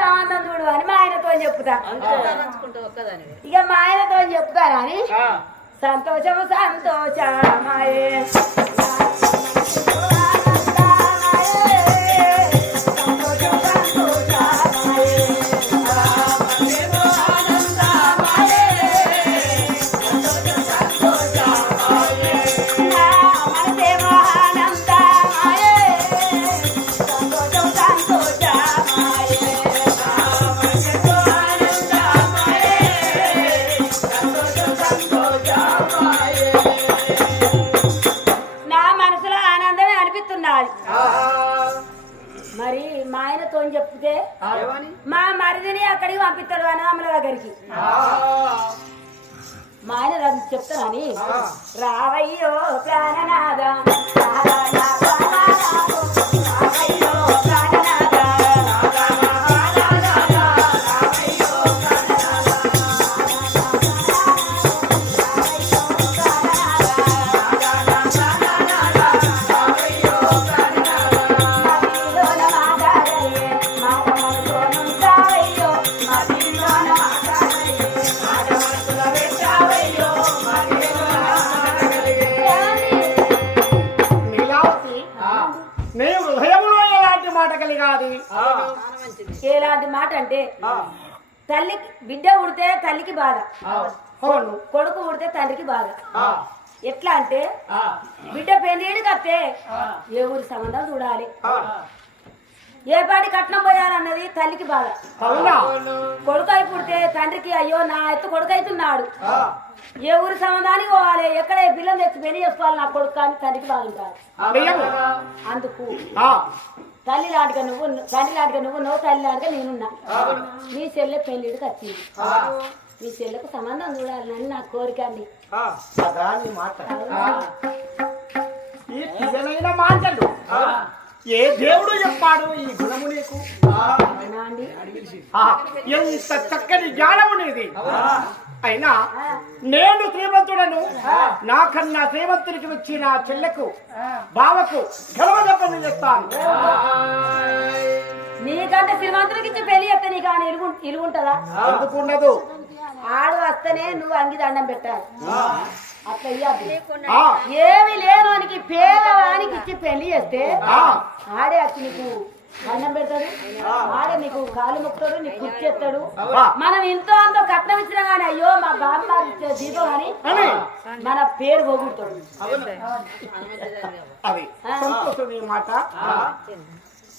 సంబంధం చూడు అని మా ఆయనతో చెప్తా ఇక మా ఆయనతో చెప్తానని సంతోషము సంతోషమాయే నా మనసులో ఆనందమే అనిపిస్తున్నది. మరి మా ఆయనతో చెప్తే మా మరిదిని అక్కడికి పంపిస్తాడు అన్నదమ్ముల దగ్గరికి. మా ఆయన చెప్తానని. రావయ్యో ప్రాణనాథ అంటే తల్లికి బిడ్డ ఉడితే తల్లికి బాధ. అవును. కొడుకు ఉడితే తండ్రికి బాధ. ఆ, ఎట్లా అంటే ఆ, బిడ్డ పెళ్ళిడికి వస్తే ఏ ఊరి సంబంధం చూడాలి. ఆ. ఏ పాటి కట్నం పోయాలన్నది తల్లికి బాధ. అవునా? కొడుకు అయి పుడితే తండ్రికి అయ్యో నా ఎత్తు కొడుకు అవుతున్నాడు ఆ, ఏ ఊరి సంబంధానికి పోవాలి? ఎక్కడ పిల్లలు తెచ్చి పెళ్ళి చేసుకోవాలి నా కొడుకు అని తండ్రికి బాగుంటారు. అందుకు ఆ, తల్లి లాంటిగా నువ్వు తండ్రి లాంటిగా నువ్వు నువ్వు తల్లి లాంటిగా నేనున్నా. నీ చెల్లె పెళ్ళిడికి వచ్చింది ఆ, మీ చెల్లెకు సంబంధం చూడాలని నా కోరిక అండి ఆ. అదా నీ మాట. ఆ. ఈ తీయనైన మాటలు. ఏ దేవుడు చెప్పాడు ఈ గుణము నీకు? చక్కని జ్ఞానము నీది. అయినా నేను శ్రీమంతుడను. నాకన్నా శ్రీమంతునికి వచ్చి నా చెల్లెకు బావకు గెలవదప్పని చెప్తాను. నీకంటే శ్రీమంతుడికి ఇచ్చి పెళ్ళి చెప్తే నీకు ఆయన ఇలుగు ఇలుగుంటదా ఎందుకుండదు ఆడు వస్తేనే నువ్వు అంగి దండం పెట్టాలి. అట్లా ఏమి లేనోనికి పేదవానికి ఇచ్చి పెళ్ళి చేస్తే ఆడే వచ్చి నీకు దండం పెడతాడు. ఆడే నీకు కాలు ముక్కుతాడు నీకు ఆ. మనం ఇంతో అంతో కట్నం ఇచ్చినా కానీ అయ్యో మా బామ్మ దీపం అని అని మన పేరు పోగొడతాడు. అది సంతోషం ఈ మాట.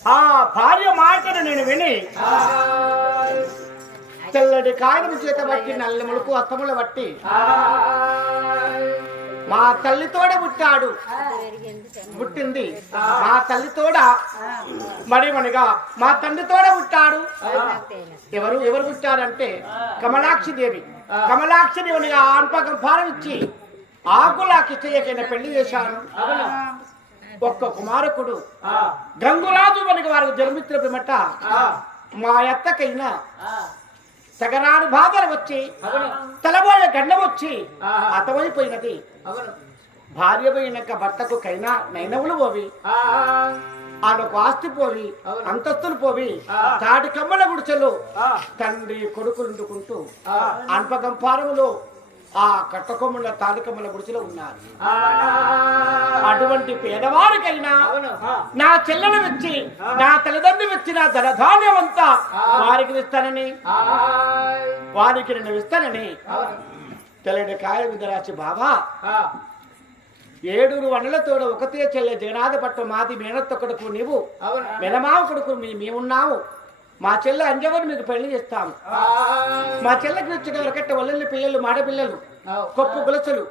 ఆ. భార్య మాటను నేను విని తెల్లటి కాగితం చేత బట్టి నల్ల ములుకు అత్తముల బట్టి మా తల్లితోడ పుట్టాడు. పుట్టింది. మా తల్లితోడ మరి మనగా మా తండ్రితోడ పుట్టాడు. ఎవరు ఎవరు పుట్టారంటే కమలాక్షి దేవి. కమలాక్షి దేవునిగా ఆన్పకం పాలనిచ్చి ఆకులాకి చేయకైనా పెళ్ళి చేశాను. ఒక్క కుమారకుడు. గంగురాజు మనకి వారికి జన్మిత్ర పిమ్మట మా ఎత్తకైనా సగరాని బాధలు వచ్చి తలబోయే గండం వచ్చి అతమైపోయినది భార్య పోయినాక భర్తకు కైనా నైనవులు పోవి. ఆడకు ఆస్తి పోవి అంతస్తులు పోవి. తాటి కమ్మల గుడిచెలు తండ్రి కొడుకులు వండుకుంటూ అన్పకంపారములో ఆ కట్టకొమ్మల తాలికమ్మల గుడిచెలో ఉన్నారు. అటువంటి పేదవారికైనా నా చెల్లెలు వచ్చి నా తల్లిదండ్రులు వచ్చి నా ధనధాన్యం అంతా వారికి ఇస్తానని. వారికి నేను ఇస్తానని తెల్లటి కాయ మీద రాసి బాబా ఏడుగురు వనలతోడ ఒకతే చెల్లె జగనాథ పట్టు మాది మేనత్త కొడుకు నీవు. మెనమావ కొడుకు మేమున్నాము. మా చెల్లె అంజవరు మీకు పెళ్ళి చేస్తాము మా చెల్లెకి వచ్చిన వరకట్ట వల్లెల్లి పిల్లలు మాడ పిల్లలు కొప్పు గులసలు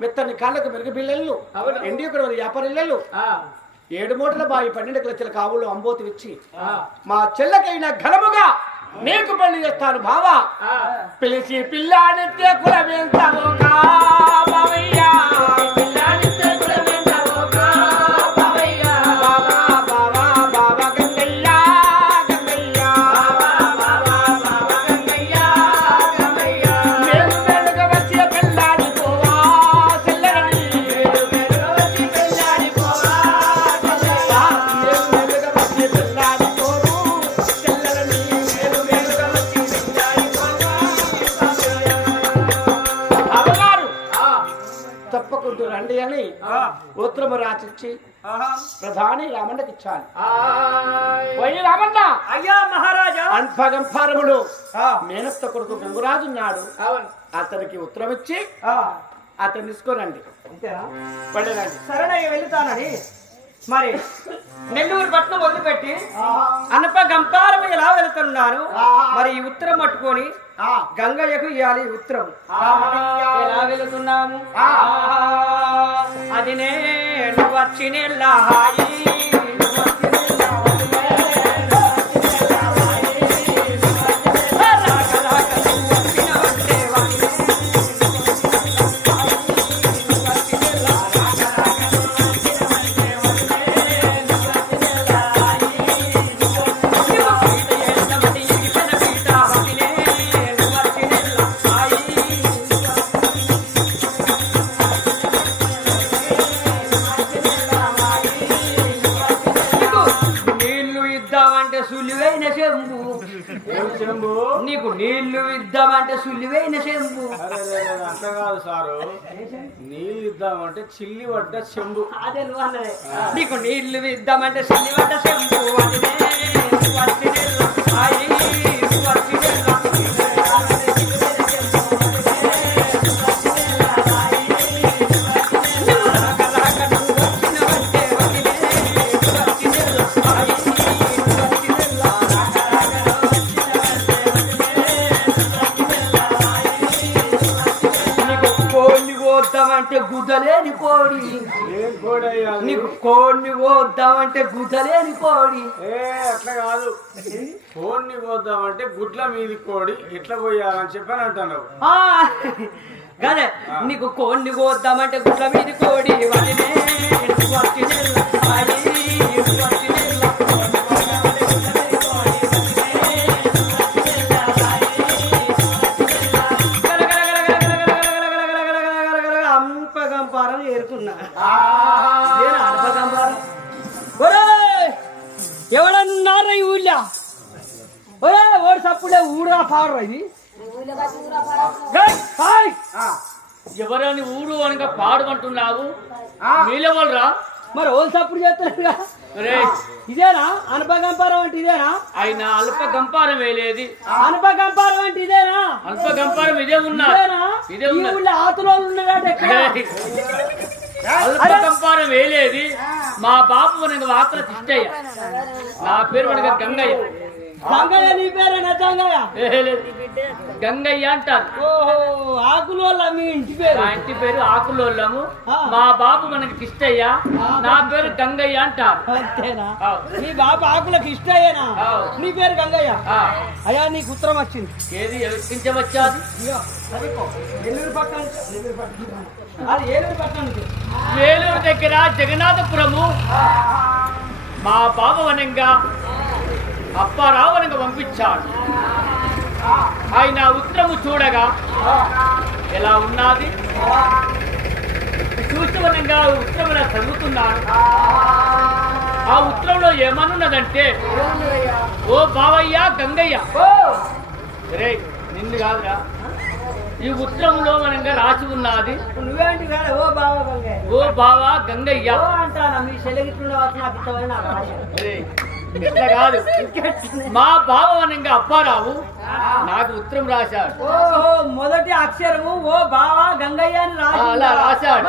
మెత్తని కాళ్ళకు మెరుగు పిల్లలు ఎండి ఒకటి వ్యాపారిల్లలు ఏడు మూటల బావి పన్నెండు లక్షల కావులు అంబోతి ఇచ్చి మా చెల్లెకైనా ఘనముగా నీకు పెళ్ళి చేస్తాను బావా. పిలిచి పిల్లాడితే కులమేంతమో ఆహా. ప్రధాని రామన్నకి ఇచ్చాను. పోయి రామన్న. అయ్యా మహారాజా. అన్పగంపారముడు ఆ, మేనత్త కొడుకు గంగురాజు ఉన్నాడు. అతనికి ఉత్తరం ఇచ్చి అతను? తీసుకోరండి సరేనయ్య వెళ్తానని. మరి నెల్లూరు పట్నం వదిలిపెట్టి అనప గంపారం ఎలా వెళ్తున్నాను? మరి ఈ ఉత్తరం పట్టుకొని గంగయ్యకు ఇవ్వాలి ఉత్తరం. ఎలా వెళుతున్నాము? అది నేను వచ్చిన హాయి సులువైన చెంబు. చెంబు? నీకు నీళ్ళు ఇద్దామంటే సులువైన చెంబు. అట్లా కాదు సారు. నీళ్ళు ఇద్దామంటే చిల్లి పడ్డ చెంబు. అదే నీకు నీళ్ళు ఇద్దామంటే సుల్లి పడ్డ చెంబు. కోద్దామంటే గుద్దలేని కోడి? నీకు కోడిని కోద్దామంటే గుద్దలేని కోడి అట్లా కాదు. ఫోన్ని పోద్దామంటే గుడ్ల మీది కోడి ఎట్లా పోయాలని చెప్పని అంటున్నావు. కదే నీకు కోడిని కోద్దామంటే గుడ్ల మీది కోడి సప్పుడే ఊరా పాడరా ఇది! ఎవరని ఊరు అనగా పాడమంటున్నావు మీలెవరురా? మరి ఓడి సప్పుడు చేస్తున్నారుగా ఇదేనా? అనపగంపారం అంటే ఇదేనా? ఆయన అల్ప గంపారం వేలేది అనపగంపారం అంటే ఇదేనా? అల్ప గంపారం ఇదే ఉన్నా. ఇదే ఉన్నా. ఆతులో అల్ప గంపారం వేలేది మా బాపు మనకి తిష్టయ్య నా పేరు మనకి గంగయ్య. గంగయ్య నీ పేరేనా గంగయ్య. గంగయ్య అంటారు. ఓహో ఆకులు వల్ల మీ ఇంటి పేరు? నా ఇంటి పేరు ఆకులోళ్ళము. మా బాబు మనకి కిష్టయ్య నా పేరు గంగయ్య అంటారు. అంతేనా. నీ బాబు ఆకులకు ఇష్టయ్యేనా ఆ. నీ పేరు గంగయ్య? అయ్యా నీకు ఉత్తరం వచ్చింది. ఏది. నెల్లూరు అది ఏలూరు నుంచి. ఏలూరు దగ్గర జగన్నాథపురము. మా బాబు వనంగా అప్పారావు వనంగా పంపించాడు. ఆయన ఉత్తరము చూడగా ఎలా ఉన్నది? చూసి వనంగా ఉత్తరం ఇలా చదువుతున్నాను ఆ ఉత్తరంలో ఏమనున్నదంటే ఓ బావయ్య గంగయ్య ఓ రే నిన్ను కాదురా. ఈ ఉత్తరంలో మనంగా రాసి ఉన్నది నువ్వేంటి ఓ బావ గంగయ్య ఓ బావా గంగయ్య అంటానా మీ ఇట్లా కాదు. మా భావనంగా అప్పారావు నాకు ఉత్తరం రాశాడు. మొదటి అక్షరము ఓ బావా గంగయ్య అని అలా రాశాడు.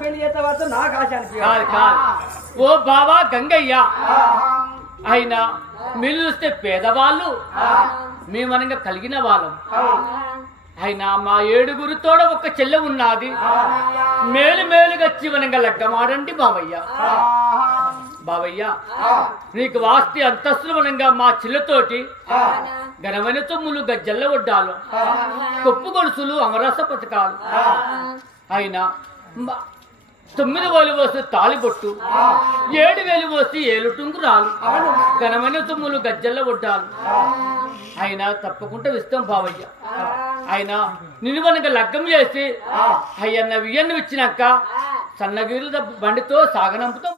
పెళ్ళి చేస్తే నాకు ఆశ కాదు కాదు. ఓ బావా గంగయ్య. ఆయన మీరు చూస్తే పేదవాళ్ళు మేమనగా కలిగిన వాళ్ళం. అయినా మా ఏడుగురితోడ ఒక చెల్లె ఉన్నది. మేలు మేలుగా జీవనంగా లెక్కమాడండి బావయ్య. బావయ్య నీకు వాస్తి అంతస్తులు వనంగా మా చెల్లెతోటి ఘనమైన తొమ్ములు గజ్జల్ల ఒడ్డాలు కొప్పు గొలుసులు అమరస పథకాలు. అయినా తొమ్మిది వేలు పోస్తే తాలిబొట్టు ఏడు వేలు పోస్తే ఏలు టుంగురాలు ఘనమైన తుమ్ములు గజ్జల్ల ఒడ్డాలు. అయినా తప్పకుండా ఇస్తాం బావయ్య. ఆయన నిన్ను కనుక లగ్గం చేసి అయ్యన్న వియ్యన్న ఇచ్చినాక సన్నగిరి బండితో సాగనంపుతాం.